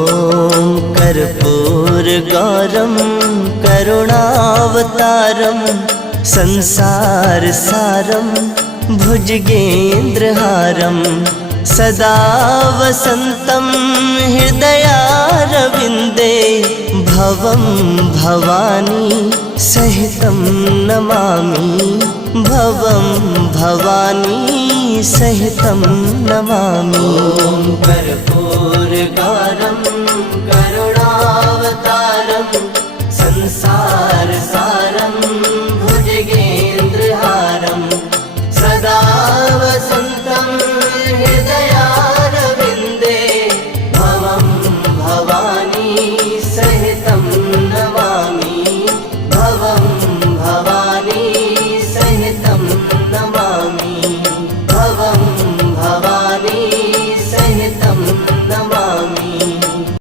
ॐ कर्पूरगौरं करुणावतारं संसारसारं भुजगेन्द्रहारं सदा वसन्तं हृदयारविन्दे भवं भवानी सहितं नमामि भवं भवानी सहितं नमामि। कर्पूरगौरं करुणावतारं संसारसारं